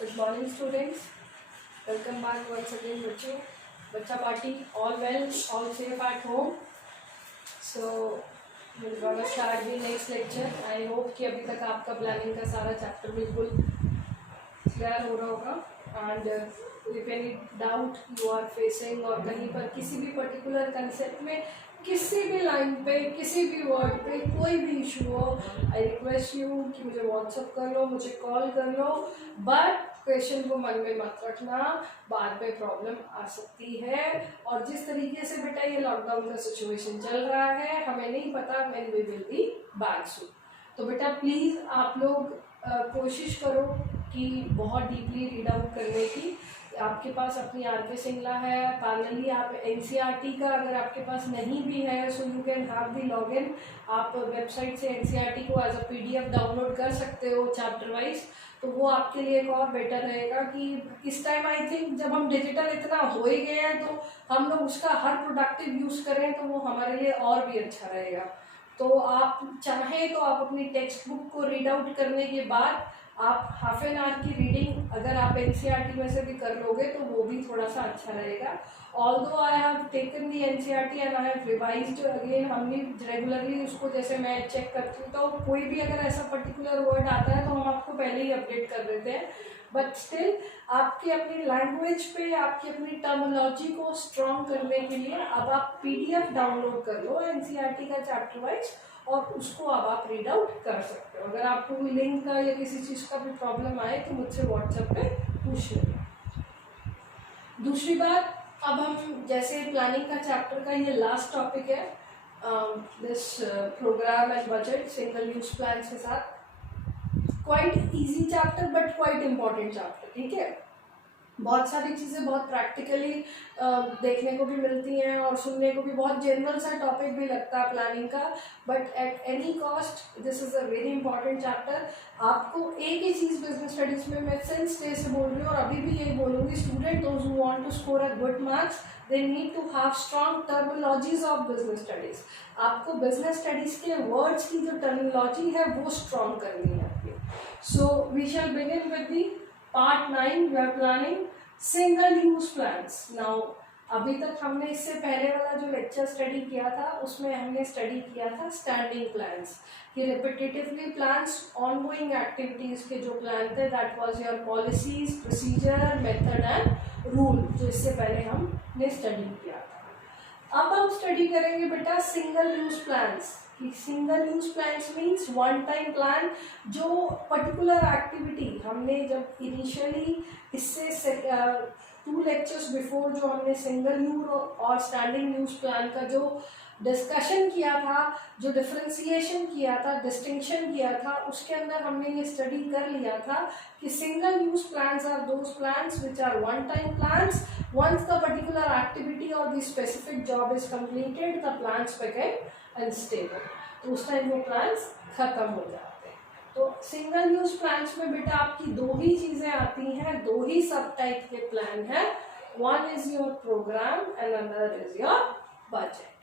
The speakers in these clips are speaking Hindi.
Good morning, students. Welcome back once again, बच्चों. बच्चा party, all well, all safe at home. So, we're gonna start the next lecture. I hope कि अभी तक आपका प्लानिंग का सारा चैप्टर बिल्कुल क्लियर हो रहा होगा. And if any doubt you are facing और कहीं पर किसी भी पर्टिकुलर कंसेप्ट में किसी भी लाइन पे किसी भी वर्ड पे कोई भी इशू हो, आई रिक्वेस्ट यू कि मुझे व्हाट्सअप कर लो, मुझे कॉल कर लो. बट क्वेश्चन को मन में मत रखना, बाद में प्रॉब्लम आ सकती है. और जिस तरीके से बेटा ये लॉकडाउन का सिचुएशन चल रहा है, हमें नहीं पता when we will be back soon. तो बेटा प्लीज़ आप लोग कोशिश करो कि बहुत डीपली रीड आउट करने की. आपके पास अपनी आर.के. सिंगला है, पैरेलली आप एनसीईआरटी का अगर आपके पास नहीं भी है, so you can have the login. आप वेबसाइट से एनसीईआरटी को एज अ पीडीएफ डाउनलोड कर सकते हो चैप्टर वाइज. तो वो आपके लिए एक और बेटर रहेगा कि इस टाइम आई थिंक जब हम डिजिटल इतना हो ही गए हैं, तो हम लोग उसका हर प्रोडक्टिव यूज़ करें तो वो हमारे लिए और भी अच्छा रहेगा. तो आप चाहें तो आप अपनी टेक्स्ट बुक को रीड आउट करने के बाद आप हाफ एन आवर की रीडिंग अगर आप एनसीईआरटी में से भी कर लोगे तो वो भी थोड़ा सा अच्छा रहेगा. Although I have taken the NCERT and I have revised again. हमने रेगुलरली उसको जैसे मैं चेक करती हूँ, तो कोई भी अगर ऐसा पर्टिकुलर वर्ड आता है तो हम आपको पहले ही अपडेट कर देते हैं. बट स्टिल आपकी अपनी लैंग्वेज पे, आपकी अपनी टर्मिनोलॉजी को स्ट्रॉन्ग करने के लिए अब आप पीडीएफ डाउनलोड कर लो एनसीईआरटी का चैप्टर वाइज, और उसको अब आप रीड आउट कर सकते हो. अगर आपको कोई लिंक का या किसी चीज़ का भी प्रॉब्लम आए तो मुझसे व्हाट्सएप पे पूछ लेना. दूसरी बात, अब हम जैसे प्लानिंग का चैप्टर का ये लास्ट टॉपिक है, this program and budget single use plan के साथ. Quite easy chapter but quite important chapter. ठीक है, बहुत सारी चीज़ें बहुत प्रैक्टिकली देखने को भी मिलती हैं और सुनने को भी बहुत जनरल सा टॉपिक भी लगता है प्लानिंग का. But at any cost this is a very important chapter. आपको एक ही चीज़ बिजनेस स्टडीज़ में मैं सिंस डे से बोल रही हूँ और अभी भी यही बोलूँगी, student those who want to score a good marks they need to have strong terminologies of business studies. आपको बिजनेस स्टडीज़ के वर्ड्स की जो टर्मिनोलॉजी है वो स्ट्रॉन्ग करनी है आपकी. So we shall begin with the part 9. We are planning single use plans. Now अभी तक हमने इससे पहले वाला जो लेक्चर स्टडी किया था उसमें हमने स्टडी किया था स्टैंडिंग प्लान्स, कि रिपीटेटिवली प्लान्स ऑनगोइंग एक्टिविटीज के जो प्लान थे, that was your policies, procedure, method and rule, जो इससे पहले हमने स्टडी किया था. अब हम स्टडी करेंगे बेटा single use plans. Single use plans means one time plan. जो पर्टिकुलर एक्टिविटी हमने जब इनिशियली इससे 2 लेक्चर्स बिफोर जो हमने सिंगल यूज और स्टैंडिंग यूज प्लान का जो डिस्कशन किया था, जो डिफ्रेंसिएशन किया था, डिस्टिंक्शन किया था, उसके अंदर हमने ये स्टडी कर लिया था कि single use plans are those plans which are one time plans. once the particular activity or the specific job is completed, the plans become unstable. तो उस टाइम वो प्लान्स खत्म हो जाते हैं. तो सिंगल यूज प्लान्स में बेटा आपकी 2 ही चीजें आती हैं, 2 ही सब टाइप के प्लान है. One is your program and another is your budget.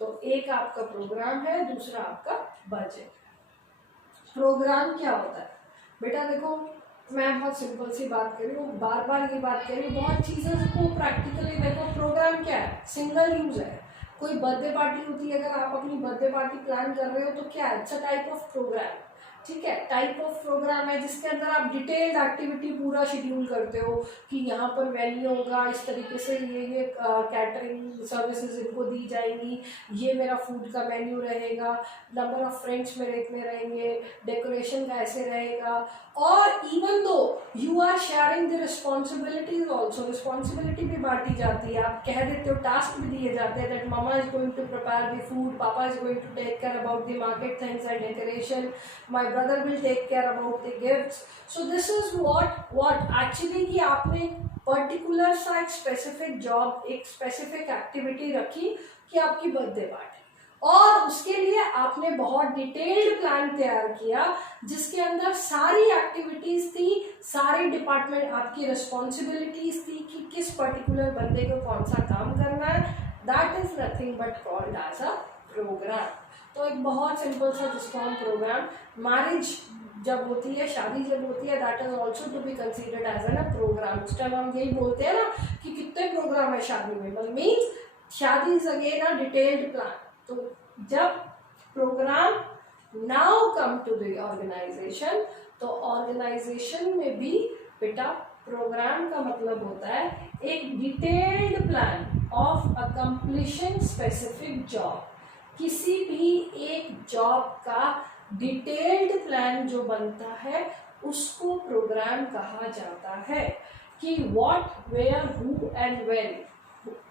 तो एक आपका प्रोग्राम है, दूसरा आपका बजट. प्रोग्राम क्या होता है बेटा? देखो मैं बहुत सिंपल सी बात कर रही हूँ, बार बार ये बात कर रही हूँ, बहुत चीज़ों को प्रैक्टिकली देखो. प्रोग्राम क्या है? सिंगल यूज है. कोई बर्थडे पार्टी होती है, अगर आप अपनी बर्थडे पार्टी प्लान कर रहे हो तो क्या है? It's a type of program. ठीक है, टाइप ऑफ प्रोग्राम है जिसके अंदर आप डिटेल्ड एक्टिविटी पूरा शेड्यूल करते हो कि यहाँ पर वेन्यू होगा, इस तरीके से ये कैटरिंग सर्विसेज इनको दी जाएंगी, ये मेरा फूड का मेन्यू रहेगा, नंबर ऑफ फ्रेंड्स मेरे इतने रहेंगे, डेकोरेशन का ऐसे रहेगा. और even though you are sharing the responsibilities also, responsibility भी बांटी जाती है. आप कह देते हो, टास्क भी दिए जाते हैं, that mama is going to prepare the food, papa is going to take care about the market things and decoration, my brother will take care about the gifts. So this is what actually कि आपने पर्टिकुलर सा एक स्पेसिफिक जॉब, एक स्पेसिफिक एक्टिविटी रखी कि आपकी बर्थडे पार्टी, और उसके लिए आपने बहुत डिटेल्ड प्लान तैयार किया जिसके अंदर सारी एक्टिविटीज थी, सारे डिपार्टमेंट आपकी रिस्पॉन्सिबिलिटीज थी कि किस पर्टिकुलर बंदे को कौन सा काम करना है. That is nothing but called as a program. तो एक बहुत सिंपल सा जिसको हम प्रोग्राम, मैरिज जब होती है, शादी जब होती है, that is also to be considered as an a program. उस टाइम हम यही बोलते हैं ना कि कितने प्रोग्राम है शादी में, बट मीन्स शादी is again a detailed plan. तो जब program now come to the organization, तो ऑर्गेनाइजेशन में भी बेटा प्रोग्राम का मतलब होता है एक detailed plan of accomplishing specific job. किसी भी एक जॉब का डिटेल्ड प्लान जो बनता है उसको प्रोग्राम कहा जाता है। कि what, where, who and when,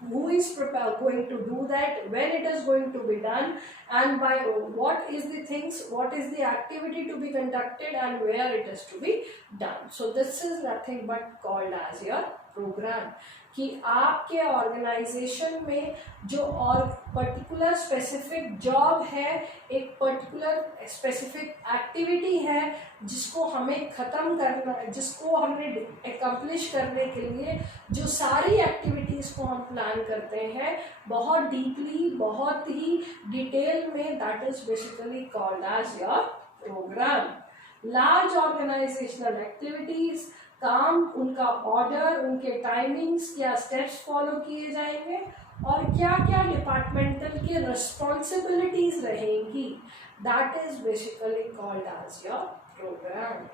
who is going to do that, when it is going to be done, and by what is the things, what is the activity to be conducted, and where it is to be done. So this is nothing but called as your program। कि आपके ऑर्गेनाइजेशन में जो और पर्टिकुलर स्पेसिफिक जॉब है, एक पर्टिकुलर स्पेसिफिक एक्टिविटी है जिसको हमें ख़त्म करना, जिसको हमने एकम्प्लिश करने के लिए जो सारी एक्टिविटीज़ को हम प्लान करते हैं बहुत डीपली, बहुत ही डिटेल में, that is basically called as your program. Large organizational activities, काम, उनका ऑर्डर, उनके टाइमिंग्स, क्या स्टेप्स फॉलो किए जाएंगे और क्या क्या डिपार्टमेंटल की रिस्पॉन्सिबिलिटीज रहेंगी, that is basically called as your program.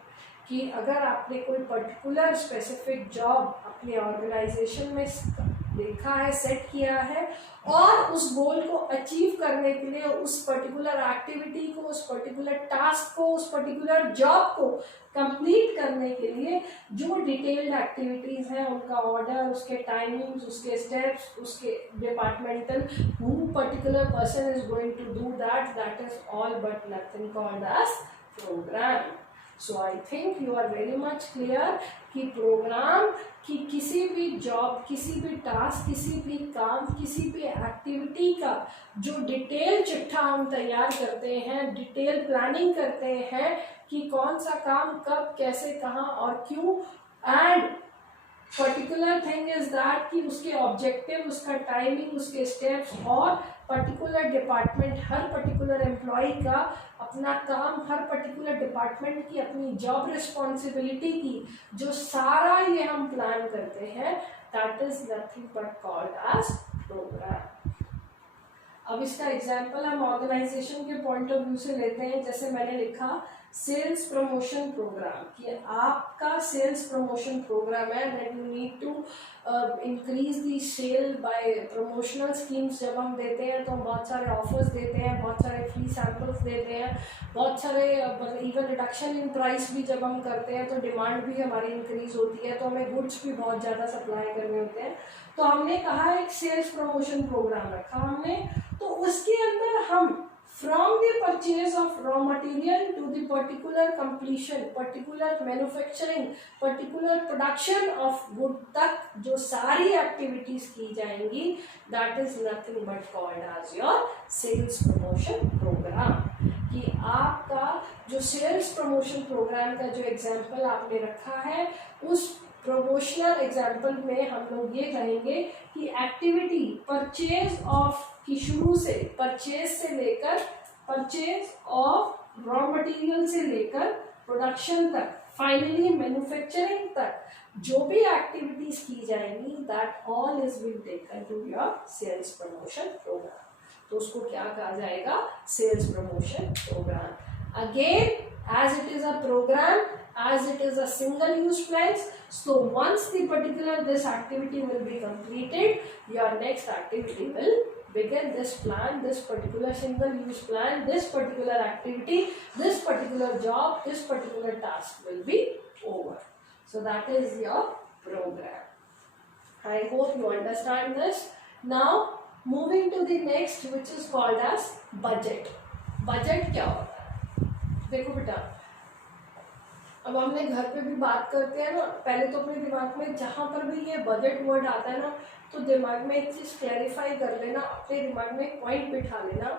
कि अगर आपने कोई पर्टिकुलर स्पेसिफिक जॉब अपने ऑर्गेनाइजेशन में देखा है, सेट किया है, और उस गोल को अचीव करने के लिए उस पर्टिकुलर एक्टिविटी को, उस पर्टिकुलर टास्क को, उस पर्टिकुलर जॉब को कंप्लीट करने के लिए जो डिटेल्ड एक्टिविटीज हैं, उनका ऑर्डर, उसके टाइमिंग्स, उसके स्टेप्स, उसके departmental who particular person is going to do that, that is all but nothing called as program. So I think you are very much clear कि प्रोग्राम की किसी भी जॉब, किसी भी टास्क, किसी भी काम, किसी भी एक्टिविटी का जो डिटेल चिट्ठा हम तैयार करते हैं, डिटेल प्लानिंग करते हैं कि कौन सा काम कब, कैसे, कहाँ और क्यों, and particular thing is that कि उसके ऑब्जेक्टिव, उसका टाइमिंग, उसके स्टेप्स, और पर्टिकुलर डिपार्टमेंट, हर पर्टिकुलर एम्प्लॉय का अपना काम, हर पर्टिकुलर डिपार्टमेंट की अपनी जॉब रिस्पॉन्सिबिलिटी की जो सारा ये हम प्लान करते हैं, that is nothing but called as program. अब इसका एग्जाम्पल हम ऑर्गेनाइजेशन के पॉइंट ऑफ व्यू से लेते हैं। जैसे मैंने लिखा सेल्स प्रमोशन प्रोग्राम, कि आपका सेल्स प्रमोशन प्रोग्राम है, that you need to increase the sale by promotional schemes. जब हम देते हैं तो हम बहुत सारे ऑफर्स देते हैं, बहुत सारे फ्री सैम्पल्स देते हैं, बहुत सारे इवन रिडक्शन इन प्राइस भी जब हम करते हैं तो डिमांड भी हमारी इंक्रीज होती है, तो हमें गुड्स भी बहुत ज़्यादा सप्लाई करने होते हैं। तो हमने कहा एक सेल्स प्रमोशन प्रोग्राम रखा हमने, तो उसके अंदर हम from the purchase of raw material to the particular completion, particular manufacturing, particular production of good तक जो सारी activities की जाएंगी, that is nothing but called as your sales promotion program। कि आपका जो sales promotion program का जो example आपने रखा है, उस प्रोमोशनल एग्जाम्पल में हम लोग ये कहेंगे कि एक्टिविटी परचेज ऑफ की शुरू से, परचेज से लेकर, परचेज ऑफ रॉ मटेरियल से लेकर प्रोडक्शन तक, फाइनली मैन्युफैक्चरिंग तक जो भी एक्टिविटीज की जाएंगी, that all is will taken to your sales promotion program. तो उसको क्या कहा जाएगा? Sales promotion program. Again as it is a program, as it is a single use plans, so once the particular this activity will be completed, your next activity will begin. This plan, this particular single use plan, this particular activity, this particular job, this particular task will be over. So that is your program. I hope you understand this. Now moving to the next, which is called as budget. Budget क्या होता है? देखो बेटा, अब हमने घर पे भी बात करते हैं ना, पहले तो अपने दिमाग में जहाँ पर भी ये बजट वर्ड आता है ना, तो दिमाग में एक चीज़ क्लैरिफाई कर लेना, अपने दिमाग में एक पॉइंट बिठा लेना,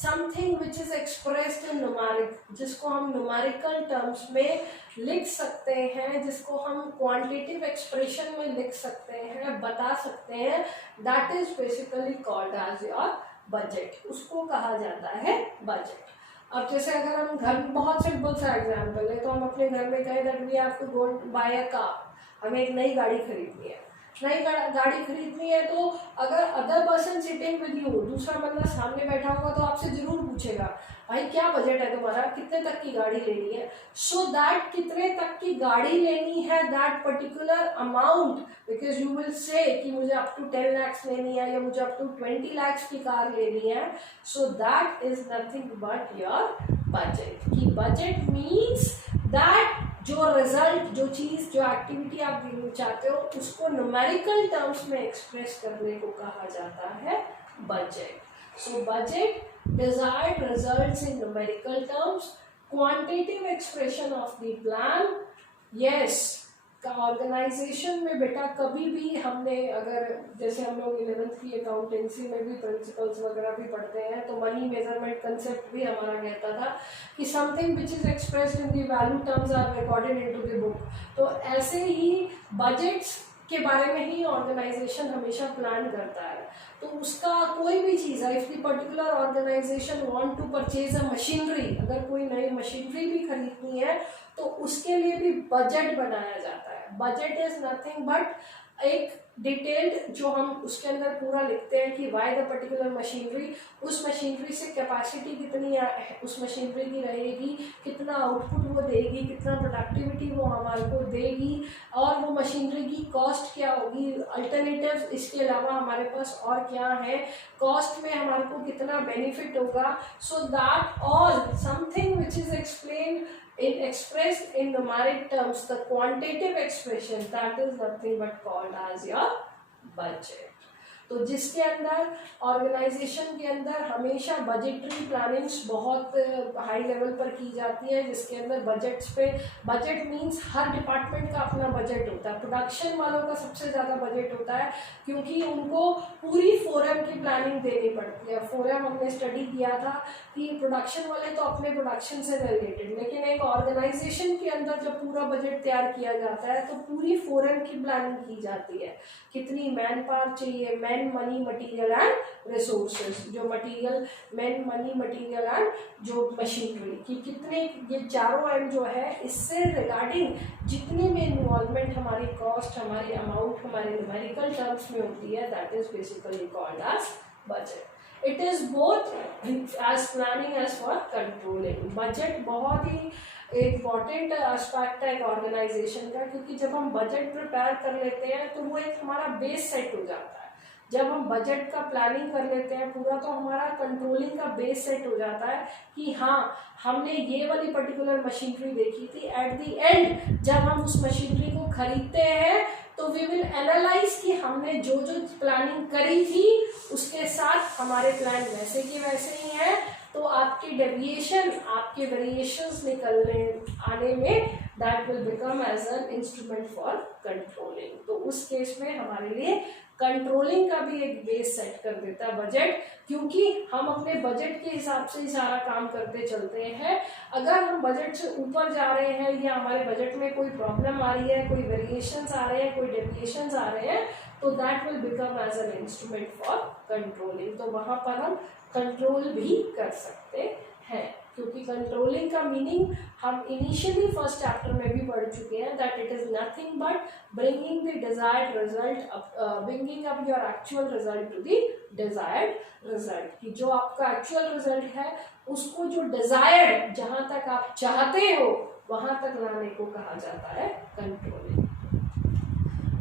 something which is expressed in numeric, जिसको हम न्यूमेरिकल टर्म्स में लिख सकते हैं, जिसको हम क्वांटिटेटिव एक्सप्रेशन में लिख सकते हैं, बता सकते हैं, that is basically called as your budget. उसको कहा जाता है बजट। अब जैसे अगर हम घर, बहुत सिंपल सा एग्जाम्पल है, तो हम अपने घर में कहें that we have to go buy a car, हमें एक नई गाड़ी खरीदनी है। नई गाड़ी खरीदनी है तो अगर other person sitting with you, दूसरा बंदा सामने बैठा होगा, तो आपसे जरूर पूछेगा भाई क्या बजट है तुम्हारा, कितने तक की गाड़ी लेनी है। सो दैट कितने तक की गाड़ी लेनी है, that particular amount, because you will say कि मुझे अप टू 10 lakhs लेनी है या मुझे अप टू 20 lakhs की कार लेनी है। सो that is nothing but your budget. कि बजट मीन्स दैट जो रिजल्ट, जो चीज, जो एक्टिविटी आप देना चाहते हो, उसको न्यूमेरिकल टर्म्स में एक्सप्रेस करने को कहा जाता है budget. So budget, desired results in numerical terms, quantitative expression of the plan। yes, का ऑर्गेनाइजेशन में बेटा कभी भी हमने, अगर जैसे हम लोग 11th की अकाउंटेंसी में भी प्रिंसिपल्स वगैरह भी पढ़ते हैं, तो मनी मेजरमेंट कंसेप्ट भी हमारा कहता था कि something which is expressed in the value terms are recorded into the book. तो ऐसे ही बजट्स के बारे में ही ऑर्गेनाइजेशन हमेशा प्लान करता है। तो उसका कोई भी चीज़ है, if the particular organization want to purchase a machinery, अगर कोई नई मशीनरी भी खरीदनी है तो उसके लिए भी बजट बनाया जाता है। बजट इज नथिंग बट एक डिटेल्ड, जो हम उसके अंदर पूरा लिखते हैं कि वाई द पर्टिकुलर मशीनरी, उस मशीनरी से कैपेसिटी कितनी है उस मशीनरी की रहेगी, कितना आउटपुट वो देगी, कितना प्रोडक्टिविटी वो हमारे को देगी, और वो मशीनरी की कॉस्ट क्या होगी, अल्टरनेटिव इसके अलावा हमारे पास और क्या है, कॉस्ट में हमारे को कितना बेनिफिट होगा। So that all something which is explain expressed in numeric terms, the quantitative expression, that is nothing but called as your budget। तो जिसके अंदर ऑर्गेनाइजेशन के अंदर हमेशा बजटरी प्लानिंग्स बहुत हाई लेवल पर की जाती है, जिसके अंदर बजट्स पे, बजट मींस हर डिपार्टमेंट का अपना बजट होता है। प्रोडक्शन वालों का सबसे ज़्यादा बजट होता है, क्योंकि उनको पूरी फोरम की प्लानिंग देनी पड़ती है। फोरम हमने स्टडी किया था कि प्रोडक्शन वाले तो अपने प्रोडक्शन से रिलेटेड, लेकिन एक ऑर्गेनाइजेशन के अंदर जब पूरा बजट तैयार किया जाता है तो पूरी फोरम की प्लानिंग की जाती है। कितनी मैन पावर चाहिए, man, money, material and resources, जो material, man, money, material and जो मशीनरी की, कितने, ये चारों एम जो है, इससे रिगार्डिंग जितनी भी इन्वॉल्वमेंट हमारी कॉस्ट, हमारी अमाउंट, हमारे न्यूमेरिकल टर्म्स में होती है, that is basically called as budget. It is both as planning as for controlling. Budget बहुत ही इम्पॉर्टेंट एस्पेक्ट है एक ऑर्गेनाइजेशन का, क्योंकि जब हम बजट प्रिपेयर कर लेते हैं तो वो एक हमारा बेस सेट हो जाता है। जब हम बजट का प्लानिंग कर लेते हैं पूरा, तो हमारा कंट्रोलिंग का बेस सेट हो जाता है कि हाँ, हमने ये वाली पर्टिकुलर मशीनरी देखी थी, एट द एंड जब हम उस मशीनरी को खरीदते हैं तो वी विल एनालाइज कि हमने जो जो प्लानिंग करी थी उसके साथ हमारे प्लान वैसे के वैसे ही हैं, तो आपके डेविएशन, आपके वेरिएशंस निकलने आने में that will become as an instrument for controlling. तो उस केस में हमारे लिए कंट्रोलिंग का भी एक बेस सेट कर देता है बजट, क्योंकि हम अपने बजट के हिसाब से ही सारा काम करते चलते हैं। अगर हम बजट से ऊपर जा रहे हैं या हमारे बजट में कोई प्रॉब्लम आ रही है, कोई वेरिएशंस आ रहे हैं, कोई डेविएशंस आ रहे हैं, तो that will become as an instrument for controlling. तो वहां पर हम कंट्रोल भी कर सकते हैं, क्योंकि कंट्रोलिंग का मीनिंग हम इनिशियली फर्स्ट चैप्टर में भी पढ़ चुके हैं, that it is nothing but bringing the desired result, bringing up your actual result to the desired result. कि जो आपका एक्चुअल रिजल्ट है उसको जो डिजायर्ड, जहां तक आप चाहते हो वहां तक लाने को कहा जाता है कंट्रोलिंग।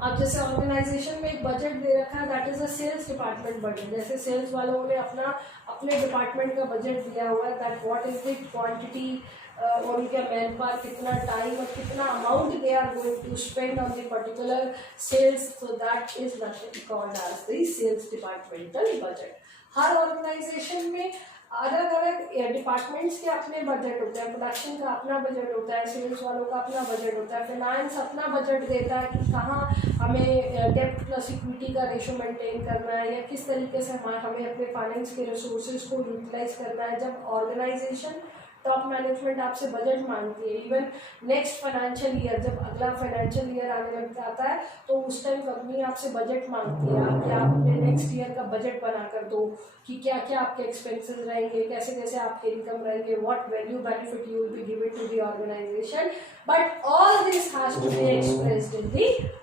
अब जैसे ऑर्गेनाइजेशन में एक बजट दे रखा है, that is a sales department budget. जैसे सेल्स वालों ने अपने डिपार्टमेंट का बजट दिया हुआ है, that what is the quantity और उनका मैन पावर, कितना टाइम और कितना amount they are going to spend on the particular sales. So that is nothing called as the sales departmental budget. हर ऑर्गेनाइजेशन में अलग अलग डिपार्टमेंट्स के अपने बजट होते हैं। प्रोडक्शन का अपना बजट होता है, सेल्स वालों का अपना बजट होता है, फाइनेंस अपना बजट देता है कि कहाँ हमें डेब्ट प्लस इक्विटी का रेशो मेंटेन करना है या किस तरीके से हमें अपने फाइनेंस के रिसोर्सेज को यूटिलाइज करना है। जब ऑर्गेनाइजेशन टॉप मैनेजमेंट आपसे बजट मांगती है। इवन नेक्स्ट फाइनेंशियल ईयर, जब अगला फाइनेंशियल ईयर आने लगता आता है तो उस टाइम कंपनी आपसे बजट मांगती है कि आप अपने नेक्स्ट ईयर का बजट बना कर दो, कि क्या क्या आपके एक्सपेंसेस रहेंगे, कैसे कैसे आपके इनकम रहेंगे, what value benefit you will be given to the organization, but all this has to be expressed in the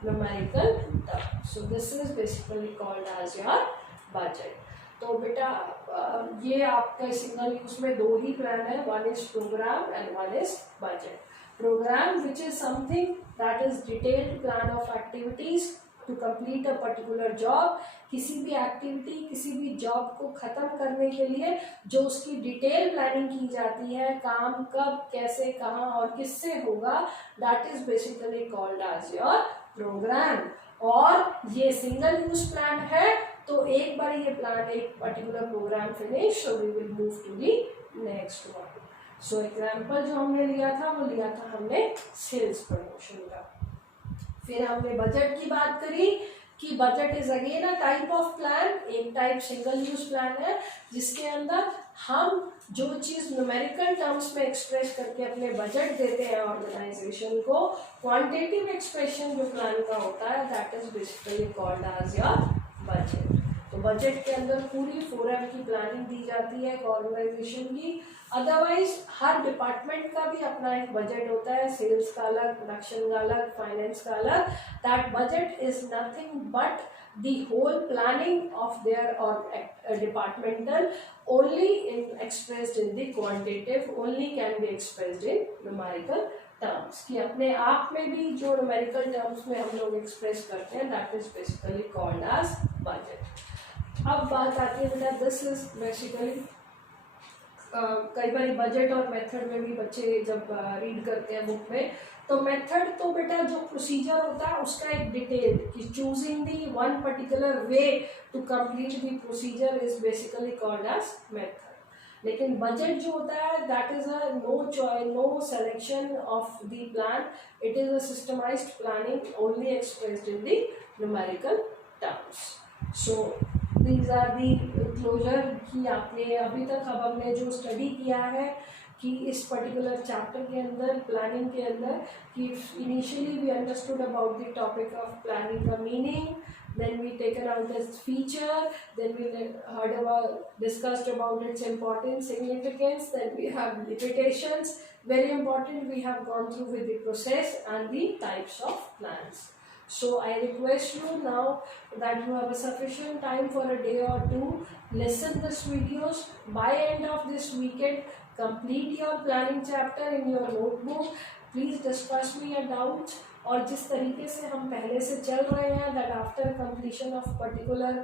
numerical term. So this is basically called as your budget. तो बेटा ये आपका सिंगल यूज में दो ही प्लान है, one is program and one is budget. Program which is something that is detailed plan of activities to complete a particular job. किसी भी एक्टिविटी, किसी भी जॉब को खत्म करने के लिए जो उसकी डिटेल प्लानिंग की जाती है, काम कब, कैसे, कहाँ और किससे होगा, that is basically called as your program. और ये सिंगल यूज प्लान है, तो एक बार ये प्लान, एक particular program finish, so we will move to the next one. So example जो हमने लिया था वो लिया था हमने सेल्स प्रमोशन का। फिर हमने बजट की बात करी कि budget is again a type of plan. एक टाइप सिंगल यूज प्लान है जिसके अंदर हम जो चीज न्यूमेरिकल टर्म्स में एक्सप्रेस करके अपने बजट देते हैं ऑर्गेनाइजेशन को, क्वांटिटेटिव एक्सप्रेशन जो प्लान का होता है, that is basically called as your budget. तो बजट के अंदर पूरी फोरम की प्लानिंग दी जाती है ऑर्गेनाइजेशन की। अदरवाइज हर डिपार्टमेंट का भी अपना एक बजट होता है, सेल्स का अलग, प्रोडक्शन का अलग, फाइनेंस का अलग। That budget is nothing but the whole planning of their or departmental only expressed in the quantitative, only can be expressed in numerical terms। कि अपने आप में भी जो numerical terms में हम लोग express करते हैं, that is basically called as budget। अब बात आती है बेटा, this is basically कई बार बजट और मेथड में भी बच्चे जब रीड करते हैं बुक में, तो मेथड तो बेटा जो प्रोसीजर होता है उसका एक डिटेल कि choosing the one particular way to complete the procedure is basically called as method. लेकिन बजट जो होता है that is a no choice, no selection of the plan, it is a systemized planning only expressed in the numerical terms. So these are the closure कि आपने अभी तक अब हमने जो स्टडी किया है कि इस पर्टिकुलर चैप्टर के अंदर, प्लानिंग के अंदर, कि initially we understood about the topic of planning का meaning, then we taken out this feature, then we discussed about its importance, significance, then we have limitations, very important, we have gone through with the process and the types of plans. So I request you now that you have a sufficient time for a day or two, listen this videos, by end of this weekend complete your planning chapter in your notebook, please discuss me your doubts। और जिस तरीके से हम पहले से चल रहे हैं that after completion of particular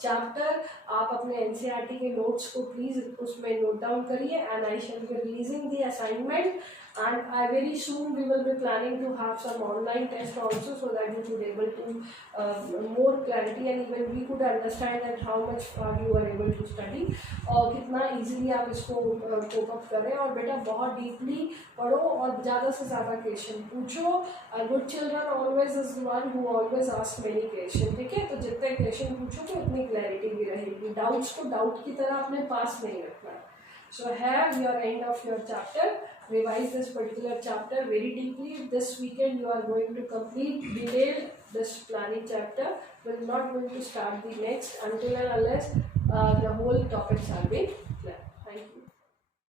chapter आप अपने एनसीईआरटी के नोट्स को प्लीज उसमें नोट डाउन करिए, and I shall be releasing the assignment and I very soon we will be planning to have some online test also, so that you could able to more clarity and even we could understand that how much you are able to study और कितना easily आप इसको cope up करें। और बेटा बहुत deeply पढ़ो और ज़्यादा से ज़्यादा क्वेश्चन पूछो। A good children always is one who always ask many question, ठीक है। तो जितने क्वेश्चन पूछोगे उतनी क्लैरिटी भी रहेगी, डाउट्स को डाउट की तरह अपने पास नहीं रखना। So have your end of your chapter, revise this particular chapter very deeply. This weekend you are going to complete detailed this planning chapter. We are not going to start the next until and unless the whole topics are being clear.